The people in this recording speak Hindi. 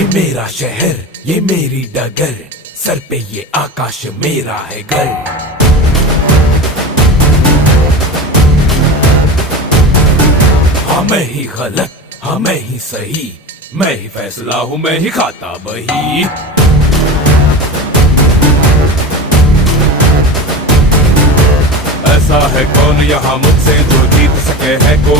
ये मेरा शहर, ये मेरी डगर, सर पे ये आकाश मेरा है घर। हाँ मैं ही गलत, हाँ मैं ही सही, मैं ही फैसला हूँ, मैं ही खाता बही। ऐसा है कौन यहाँ मुझसे जो जीत सके है कोई।